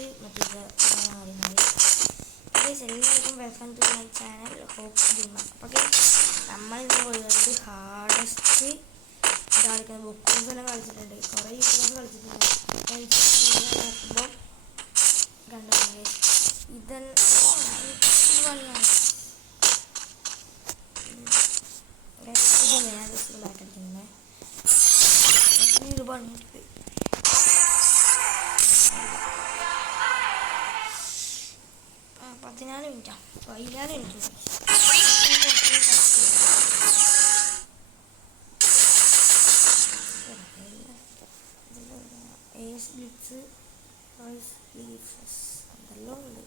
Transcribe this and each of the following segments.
കുറച്ച് മറ്റേ എല്ലാവർക്കും welcome to my channel hope gamer. അപ്പോൾ നമ്മൾ ഇന്ന് പോയത് ഹാർഡസ്റ്റ് കളിക്കുന്നത് ബുക്കൂസെല്ലാം കളിച്ചിട്ടുണ്ട്, കുറേ യൂട്യൂബേഴ്സ് കളിച്ചിട്ടുണ്ട്. നോക്കുമ്പോൾ കണ്ടു ഇതെല്ലാം കളിയാണ്. ഞാൻ ജസ്റ്റ് ബാറ്റ് അടിക്കുന്നത് ഒരുപാട് പോയി. 14 മിനിറ്റാ 14 മിനിറ്റ് എന്തെല്ലാം ഉണ്ട്.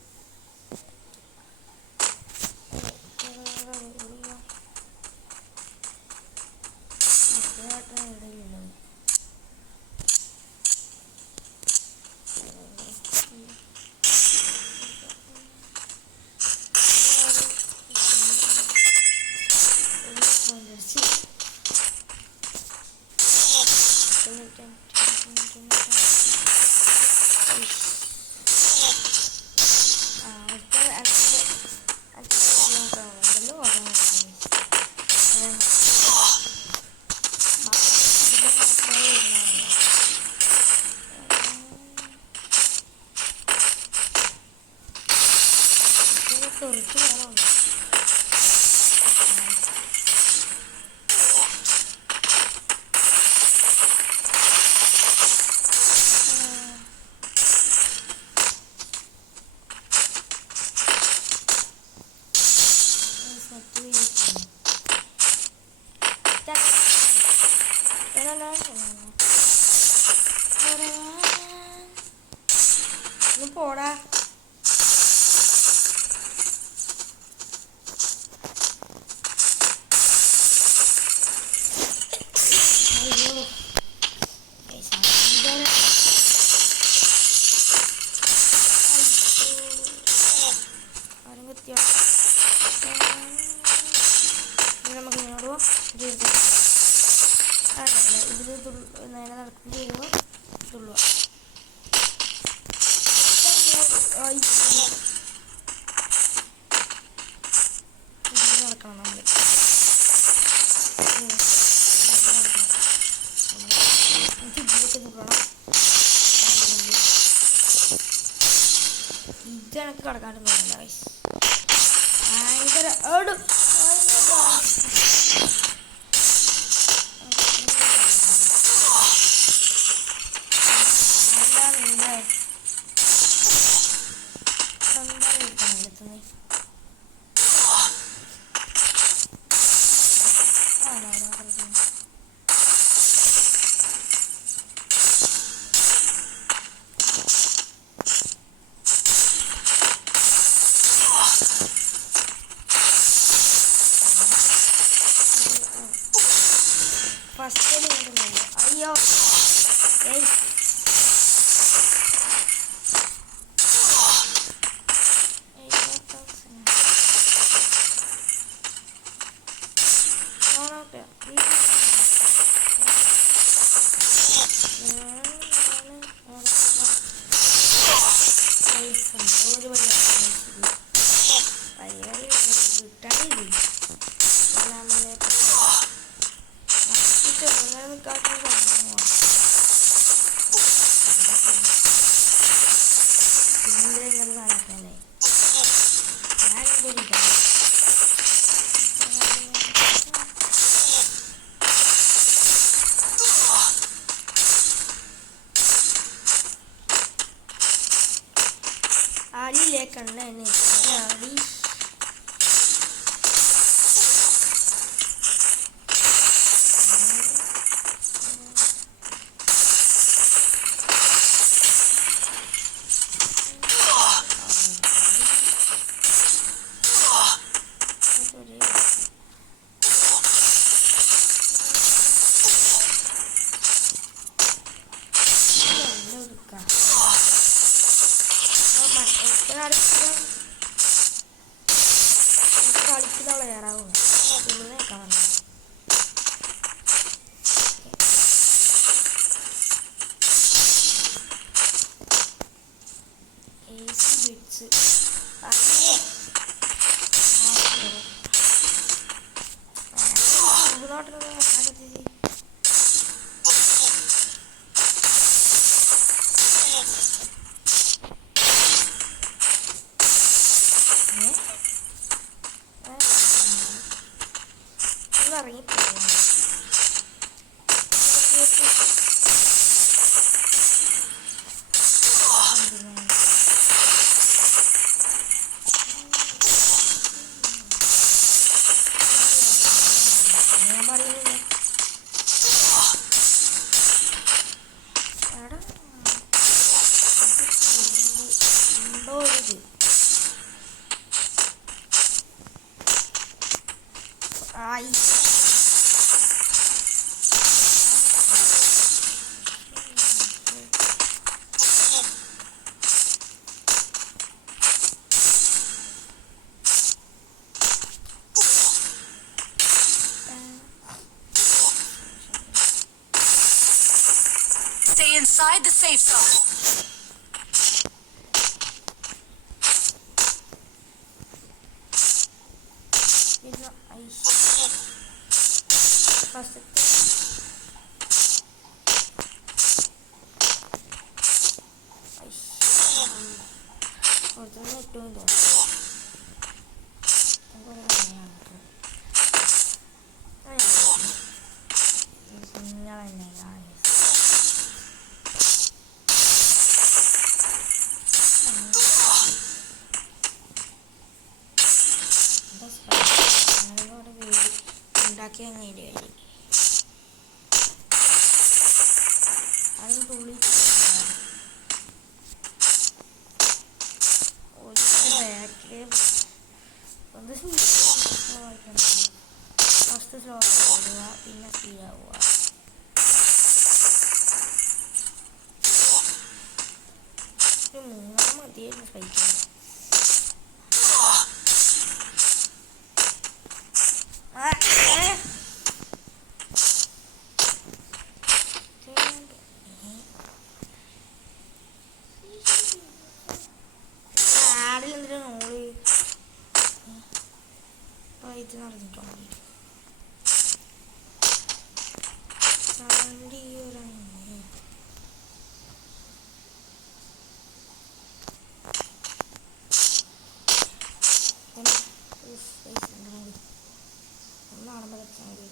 ഇടയിലുള്ളത് കുറച്ച് വേണം. പോടാ നമുക്ക് ഇങ്ങോട്ട് പോവാം. ഇതിൽ നേരെ നടക്കുന്ന ചെയ്യുമ്പോൾ തുള്ളുക. ഇതിൽ നടക്കണം നമ്മൾ. ഇതിലേക്ക് തുള്ളണം. ഇതെനിക്ക് കിടക്കാണ്ട് തോന്നില്ല. ഭയങ്കര ഫസ്റ്റ് അയ്യോ ആടിയിലേക്കല്ല എന്നെ ആടി കളിക്കുന്നവളെ കയറാവും കാണാം. എടാ ഉണ്ടോ ഇത് ആയി Stay inside the safe zone. ഉണ്ടാക്കിയ അങ്ങനെ അത് തുള്ളി ഫസ്റ്റ് സ്ലോ ആവുക പിന്നെ സ്പീഡ് ആവുക മൂന്നാം മതിയായിരുന്നു കഴിക്കാൻ ആടിലെന്തിനാ നോള് ഇത് നടന്നിട്ടോ ഒന്നാണെന്ന് വെച്ചാൽ മതി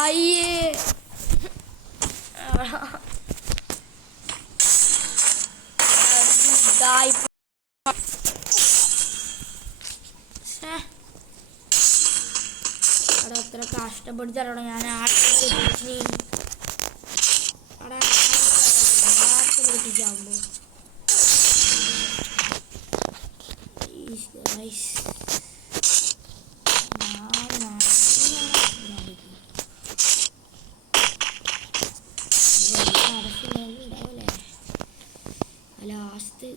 അയ്യേ അവിടെ അത്ര കഷ്ടപ്പെടിച്ചാലോ ഞാൻ പഠിപ്പിക്കാവുള്ളൂ ലാസ്റ്റ്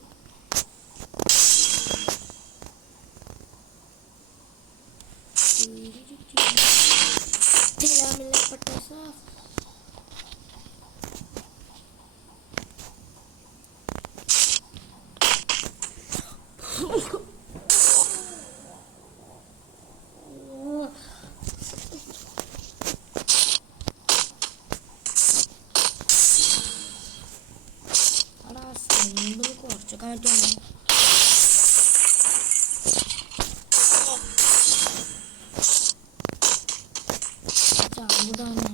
കുറച്ചൊക്കെ പറ്റുമോ ചാമ്പുതാണ്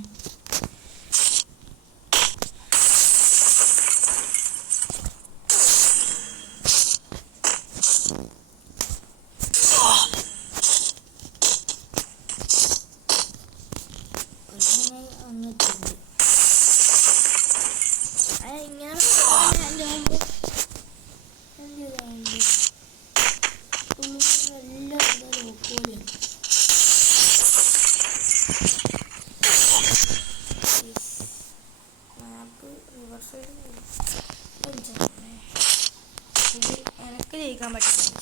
എനിക്ക് ജയിക്കാൻ പറ്റില്ല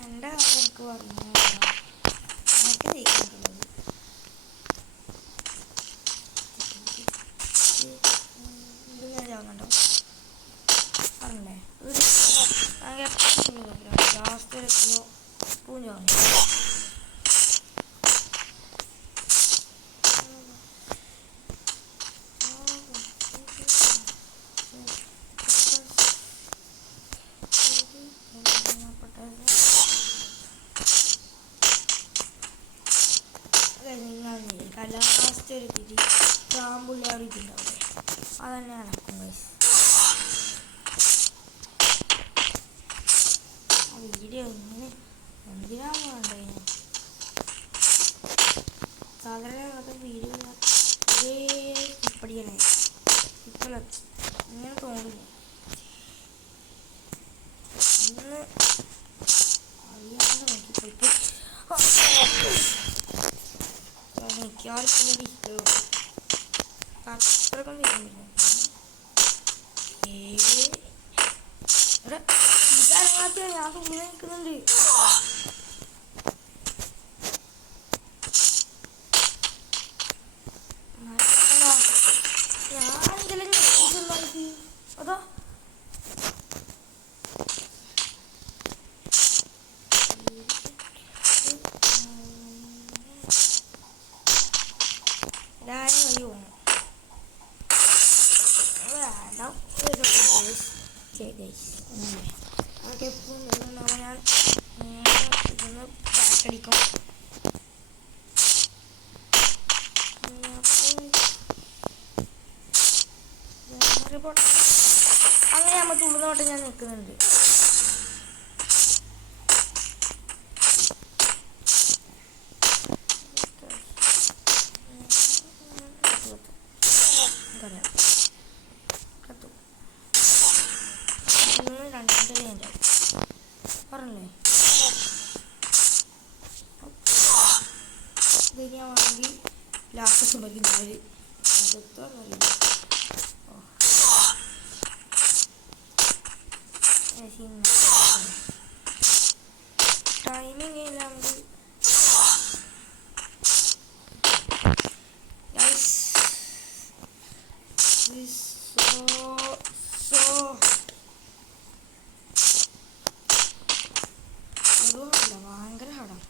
എൻ്റെ കാര്യം എനിക്ക് പറഞ്ഞു എനിക്ക് ജയിക്കാൻ പറ്റുന്നത് ഇത് ഞാൻ ചാവുന്നുണ്ടോ പറഞ്ഞേ ലാസ്റ്റ് ഒരു സ്പൂൺ ചാവുന്നു ഗൈസ്. ആ വീഡിയോ ഇങ്ങനെ എന്തിനാ വേണ്ടേ? സാധാരണ അങ്ങനത്തെ വീഡിയോ ഇപ്പടിയല്ലേ ഇപ്പഴ ഇങ്ങനെ തോന്നില്ല. ഇന്ന് അറിയാതെ നോക്കിപ്പോയിട്ട് എനിക്കാർക്കും ഇഷ്ടമോ അത്രക്കും വരുന്നില്ല. ഇതറിയാത്ത ഞാൻ തുള്ളി നിൽക്കുന്നുണ്ട്. ഞാനെന്തെങ്കിലും ഞെട്ടിട്ടുണ്ടായിട്ട് അതോ വഴി പോകണം. ഓക്കെ എപ്പോഴും ഞാൻ ഇതൊന്ന് ബാക്കടിക്കും. അങ്ങനെ നമ്മൾ തുള്ളുന്നോട്ട് ഞാൻ നിൽക്കുന്നുണ്ട്. രണ്ടാമത്തെ എൻ്റെ പറഞ്ഞല്ലേ ശരിയാണെങ്കിൽ ലാസ്റ്റ് സംഭവിക്കുന്നവർ അതെത്തോന്നറിയില്ല. ടൈമിങ് ഇല്ലാണ്ട് ഭയങ്കര ഹാർഡാണ്.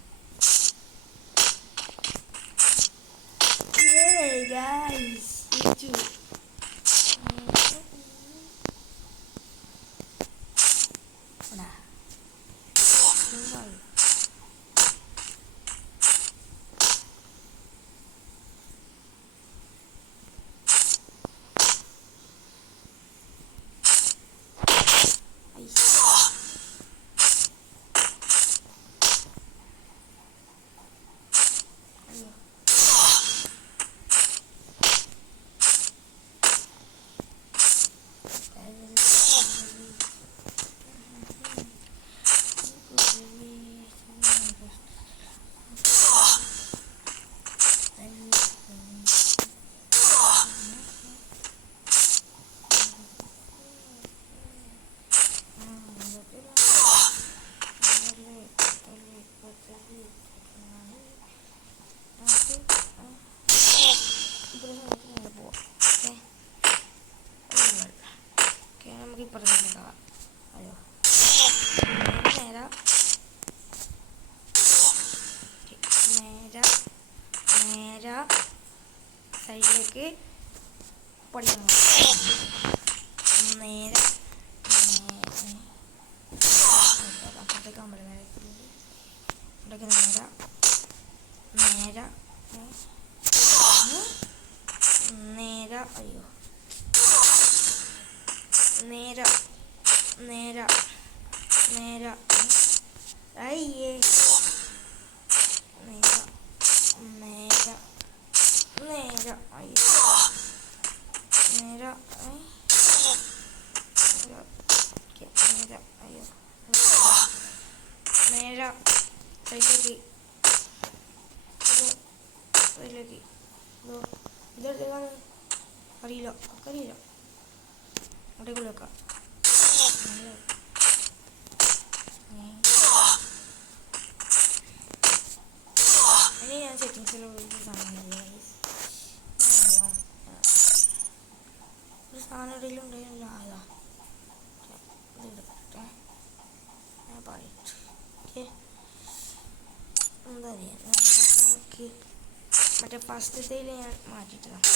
നമുക്ക് ഇപ്പുറത്തേക്കാവാം. അയ്യോ നേരെ നേരെ സൈഡിലേക്ക് പഠിക്കണം. നേരെ അപ്പുറത്തേക്ക് ആകുമ്പോൾ ഇവിടേക്ക് നേരെ അയ്യോ നേരെ അയ്യേ നേരെ അയ്യോ അയ്യോ നേരെ സൈഡിലേക്ക് ഇതെടുത്തേക്കാണ് അറിയില്ല അങ്ങോട്ടേക്ക് വെക്കാം. ഇനി ഞാൻ സെറ്റിങ്സിൽ ഒരു സാധനം ഇടയിലും ഉണ്ടായില്ല. അതാ ഇതെടുക്കട്ടെ. ഓക്കെ എന്താ നമുക്ക് മറ്റേ ഫസ്റ്റത്തേൽ ഞാൻ മാറ്റിയിട്ടതാണ്.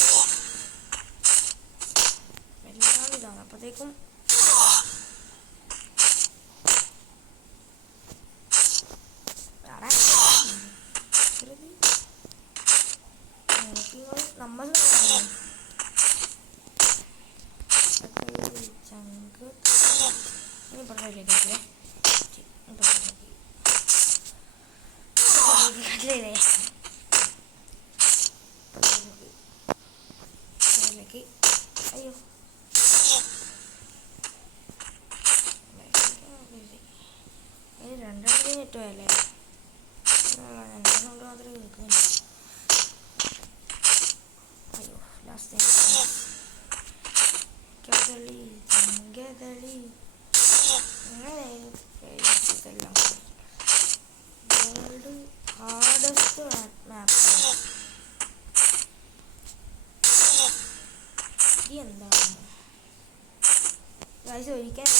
എല്ലാം ഇതാണ്. അപ്പോഴത്തേക്കും നമ്മൾ ഇനി പുറത്തേക്ക് അയ്യോ രണ്ടെണ്ണം നെറ്റുമല്ലേ രണ്ടെണ്ണം മാത്രമേ കേൾക്കുന്നുള്ളൂ. അയ്യോ ലാസ്റ്റ് കദളി ചെങ്കദളി അങ്ങനെ എല്ലാം വേൾഡ് ഹാർഡസ്റ്റ് മാപ്പ് എന്താണ് ഗൈസ്? ഒരിക്കൽ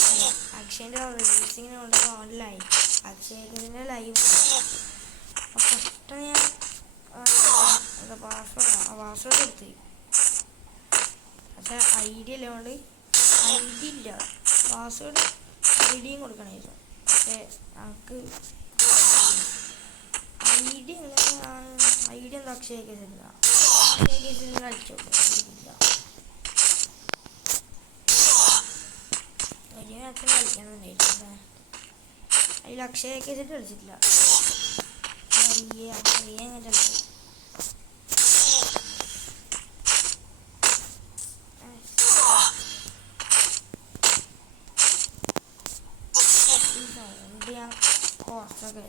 അക്ഷയൻ്റെ റിലീസിങ്ങിന് കൊണ്ടപ്പോൾ ഓൺലൈൻ അക്ഷയത്തിൻ്റെ ലൈവ് അപ്പോൾ പെട്ടെന്ന് ഞാൻ എന്താ പാസ്വേഡ് കൊടുത്തു. പക്ഷേ ഐഡിയ ഇല്ലാണ്ട് ഐഡിയ ഇല്ല, പാസ്വേഡ് ഐഡിയും കൊടുക്കണമായിരുന്നു. പക്ഷേ നമുക്ക് ഐഡിയ എങ്ങനെയാണ്? ഐഡിയ എന്താ അക്ഷയ കേസില്ല, അക്ഷയ കേസിൽ കളിച്ചു ഇല്ല. അച്ഛൻ കളിക്കണമെന്നുണ്ടായിരുന്നു, അതിൽ അക്ഷയ കേസിട്ട് കളിച്ചിട്ടില്ല. എങ്ങനെ കളിച്ചു ഞാൻ കുറച്ചൊക്കെ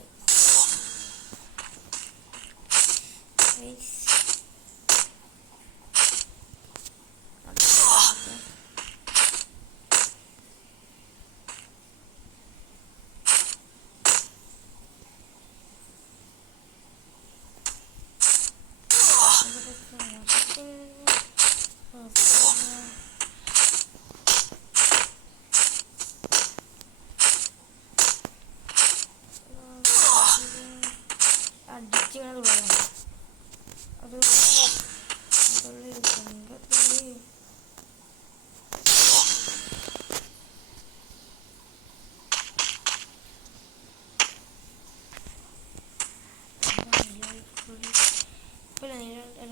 അടിച്ചിങ്ങനെ തുള്ളതാണ്. അത് തുള്ളി തുള്ളി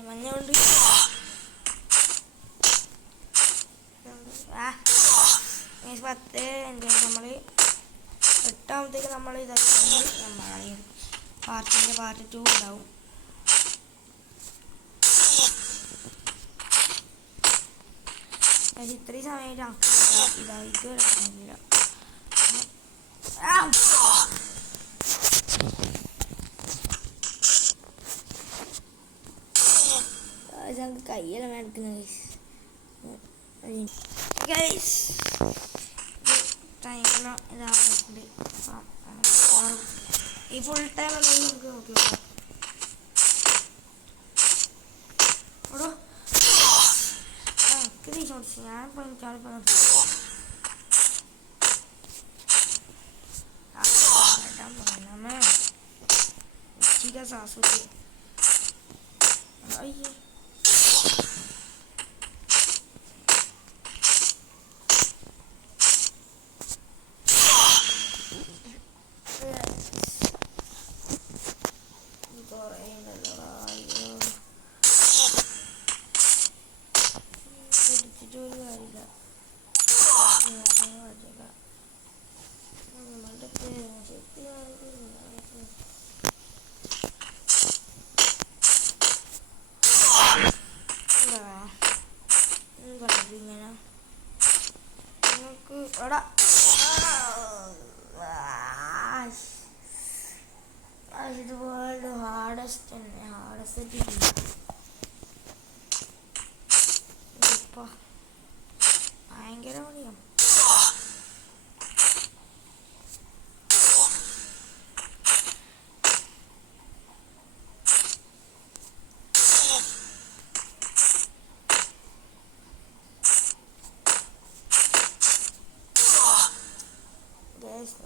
മഞ്ഞ കൊണ്ട് നമ്മൾ 8ാമത്തേക്ക് നമ്മൾ ഇതാക്കി പാർട്ട് 2 ഉണ്ടാവും. ഇത്രയും സമയമായിട്ട് ഇതായിട്ട് വരാനില്ല. ഞങ്ങൾക്ക് കയ്യെല്ലാം എടുക്കുന്നത് ടൈമെല്ലാം ഇതാവുന്നുണ്ട്. ഈ ഫുൾ ടൈം എന്തെങ്കിലും നമുക്ക് നോക്കി നോക്കാം. ഓടോ ഞാൻ നമ്മ സാസുത്തി അയ്യേ ഇങ്ങനെ നമുക്ക് എടാ ഇതുപോലെ ഹാർഡസ്റ്റ് ഇപ്പം ഭയങ്കര പണിയാണ്.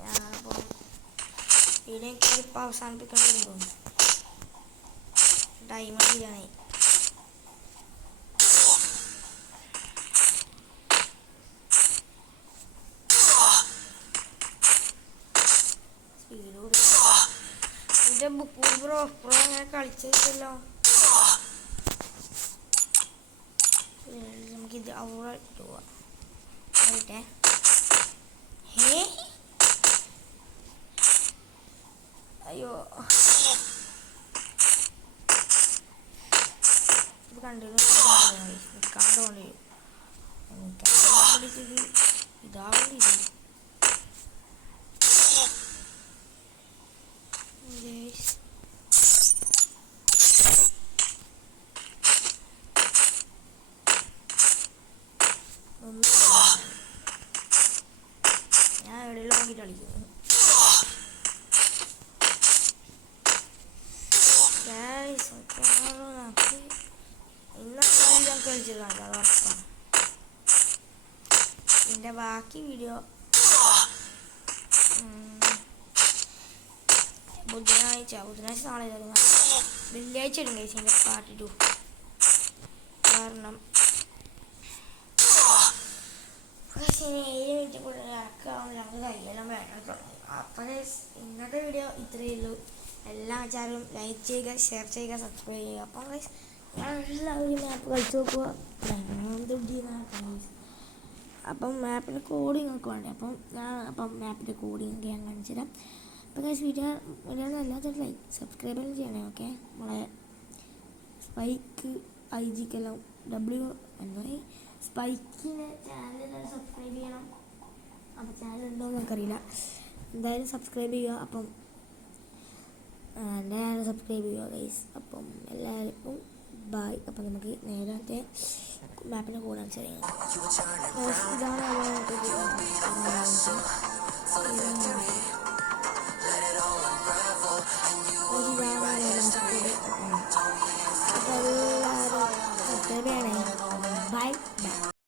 ഞാനപ്പോൾ വീഡിയോ ഇപ്പോൾ അവസാനിപ്പിക്കേണ്ടി തോന്നുന്നു. ടൈം ചെയ്യാനായി. സ്പീഡ് കൊടുക്കും. എൻ്റെ ബുക്ക് പ്രോ അങ്ങനെ കളിച്ചിട്ടില്ലോ. നമുക്കിത് അവിടെ പോവാം. ഹേ പോകേണ്ടി വരും. എനിക്കത് ഇതാവേണ്ടി ഞാൻ എവിടെയെങ്കിലും നോക്കിയിട്ട് കളിക്കുന്നു. ഇന്നത്തെ കളിച്ചത് അത് ഉറപ്പാണ്. ഇതിൻ്റെ ബാക്കി വീഡിയോ ബുധനാഴ്ച നാളെ വെള്ളിയാഴ്ച ഇടും കഴിച്ചു എൻ്റെ പാർട്ട് 2. കാരണം 7 മിനിറ്റ് കൂടുതൽ ഇറക്കാവുന്ന ഞങ്ങൾക്ക് കയ്യെല്ലാം വേണം തുടങ്ങി. അപ്പോൾ ഇന്നത്തെ വീഡിയോ ഇത്രയേ ഉള്ളൂ. എല്ലാ ചാനലും ലൈക്ക് ചെയ്യുക, ഷെയർ ചെയ്യുക, സബ്സ്ക്രൈബ് ചെയ്യുക. അപ്പം ഞാൻ എല്ലാവരും മാപ്പ് കളിച്ച് നോക്കുക. അപ്പം മാപ്പിൻ്റെ കോഡിങ് ഒക്കെ വേണ്ടേ. അപ്പം മാപ്പിൻ്റെ കോഡിങ് ഒക്കെ ഞാൻ കാണിച്ചു തരാം. അപ്പോൾ വീഡിയോ എല്ലാത്തിനും ലൈക്ക് സബ്സ്ക്രൈബ് ചെയ്യണേ. ഓക്കെ, നമ്മളെ സ്പൈക്ക് IG-ക്കെല്ലാം എന്താ സ്പൈക്കിൻ്റെ ചാനൽ സബ്സ്ക്രൈബ് ചെയ്യണം. അപ്പോൾ ചാനൽ ഉണ്ടോ എന്ന് നമുക്കറിയില്ല. എന്തായാലും സബ്സ്ക്രൈബ് ചെയ്യുക. അപ്പം എൻ്റെ ചാനൽ സബ്സ്ക്രൈബ് ചെയ്യുക ഗൈസ്. അപ്പം എല്ലാവർക്കും ബൈ. അപ്പം നമുക്ക് നേരത്തെ മാപ്പിൻ്റെ കൂടെ ഇതാണ്